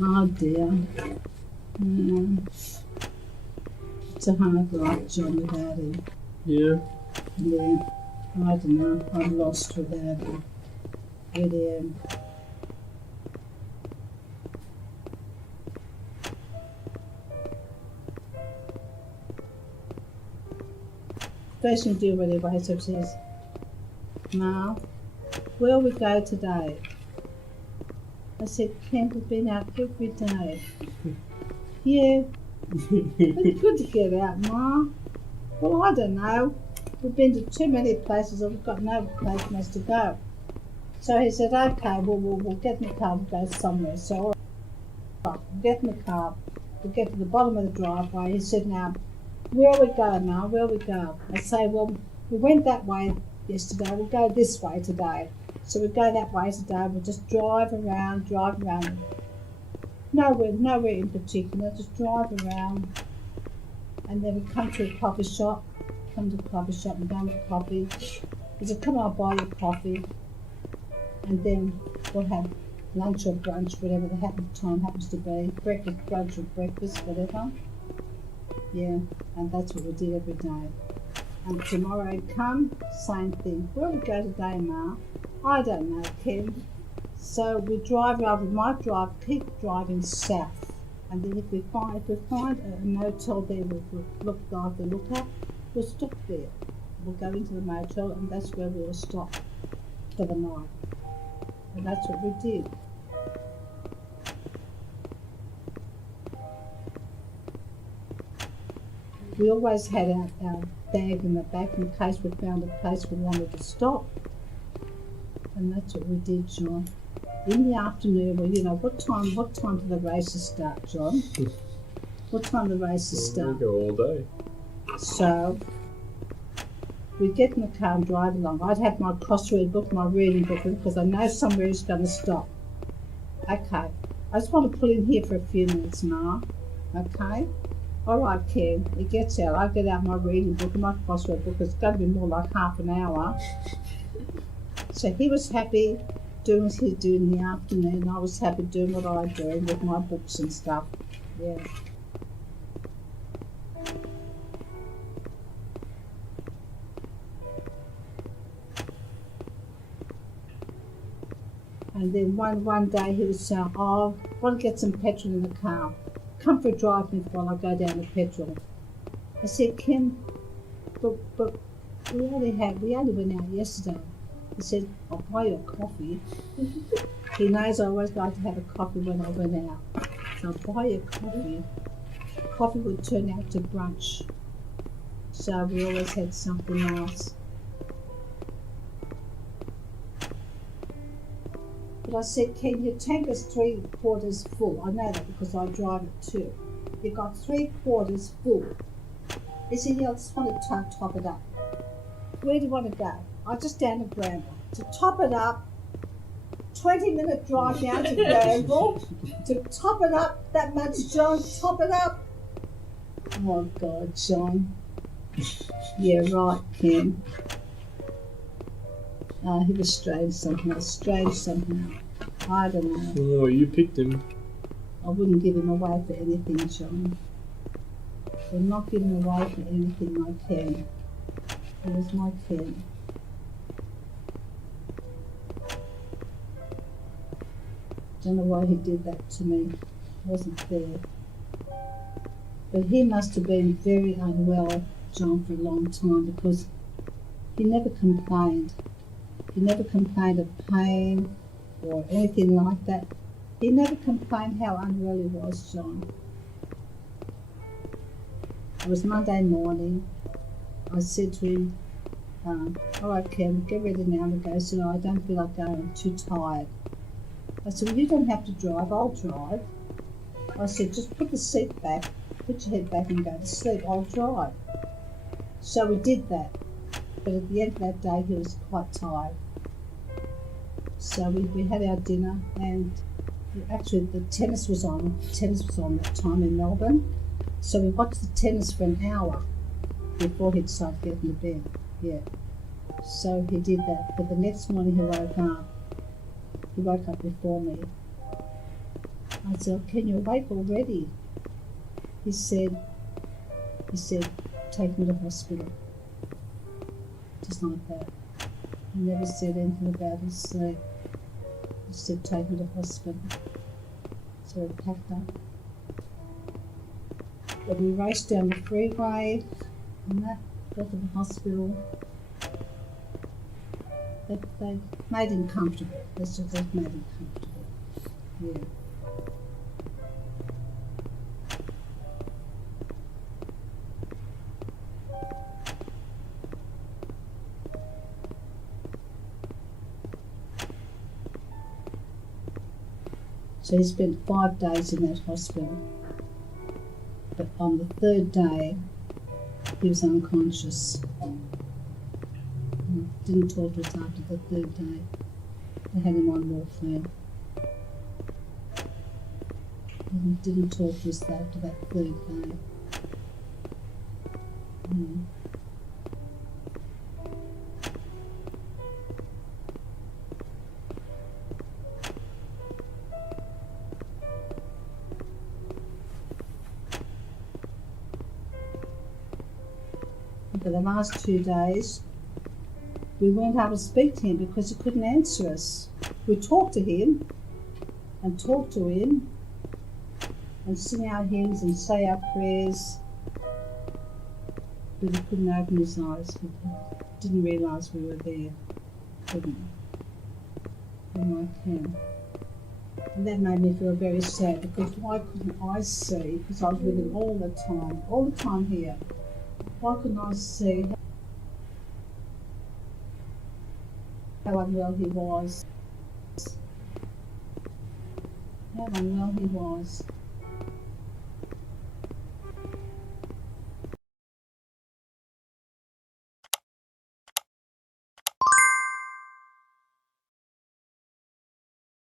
Oh dear. It's a hard life, John, without him. Yeah. Yeah. I don't know. I'm lost without him. Really am. First thing do when he wakes up says, Ma, where we go today? I said, Ken, we've been out every day. Yeah, it's good to get out, Ma. Well, I don't know. We've been to too many places and we've got no place for us to go. So he said, okay, well, we'll get in the car and go somewhere. So, all right, we'll get in the car. We'll get to the bottom of the driveway. He said, now, where are we going, Ma? Where are we go? I say, well, we went that way yesterday. We'll go this way today. So we go that way today. We'll just drive around. Nowhere in particular. Just drive around. And then we come to a coffee shop. Come to the coffee shop and go get coffee. He said, come on, I'll buy you coffee. And then we'll have lunch or brunch, whatever the time happens to be. Breakfast, brunch or breakfast, whatever. Yeah, and that's what we did every day. And tomorrow come, same thing. Where we go today, Ma? I don't know, Ken. So we might keep driving south. And then if we find a motel there we'll look at, we'll stop there. We'll go into the motel and that's where we'll stop for the night. And that's what we did. We always had our bag in the back in case we found a place we wanted to stop. And that's what we did, John. In the afternoon, well, you know, what time do the races start, John? What time do the races start? We go all day. So, we get in the car and drive along. I'd have my crossword book, my reading book, because I know somewhere it's going to stop. Okay, I just want to pull in here for a few minutes, Ma. Okay? All right, Ken. He gets out. I get out my reading book and my crossword book. It's going to be more like half an hour. So he was happy doing what he did in the afternoon. I was happy doing what I do with my books and stuff. Yeah. And then one day he was saying, oh, I want to get some petrol in the car. Come for a drive with me while I go down to petrol. I said, Kim, but we only went out yesterday. He said, I'll buy you a coffee. He knows I always like to have a coffee when I went out. So I'll buy you a coffee. Coffee would turn out to brunch. So we always had something nice. But I said, Ken, your tank is 3/4 full. I know that because I drive it too. You've got 3/4 full. He said, yeah, I just want to top it up. Where do you want to go? I just down to Granville. To top it up, 20-minute drive down to Granville. To top it up that much, John, top it up. Oh, God, John. Yeah, right, Ken. He was strange somehow. I don't know. Oh, you picked him. I wouldn't give him away for anything, John. I'm not giving away for anything I can. It was my Ken. Don't know why he did that to me. It wasn't fair. But he must have been very unwell, John, for a long time because he never complained. He never complained of pain or anything like that. He never complained how unwell he was, John. It was Monday morning. I said to him, all right, Ken, get ready now to go. He said, I don't feel like going, I'm too tired. I said, well, you don't have to drive, I'll drive. I said, just put the seat back, put your head back and go to sleep, I'll drive. So we did that. But at the end of that day, he was quite tired. So we had our dinner and actually the tennis was on. Tennis was on that time in Melbourne. So we watched the tennis for an hour before he decided to get into bed. Yeah. So he did that. But the next morning he woke up. He woke up before me. I said, can you awake already? He said, take me to hospital. Just like that. He never said anything about his sleep. He said, take me to hospital. So we packed up. But we raced down the freeway and that, got to the hospital. They made him comfortable. That's just they made him comfortable. Yeah. So he spent 5 days in that hospital. But on the 3rd day, he was unconscious. Didn't talk to us after the 3rd day. They had him on morphine. And didn't talk to us after that 3rd day. For the last 2 days, we weren't able to speak to him because he couldn't answer us. We talked to him and talked to him and sing our hymns and say our prayers, but he couldn't open his eyes. He didn't realise we were there. Couldn't. And like him. And that made me feel very sad because why couldn't I see, because I was with him all the time here. Why couldn't I see how unwell he was? How unwell he was.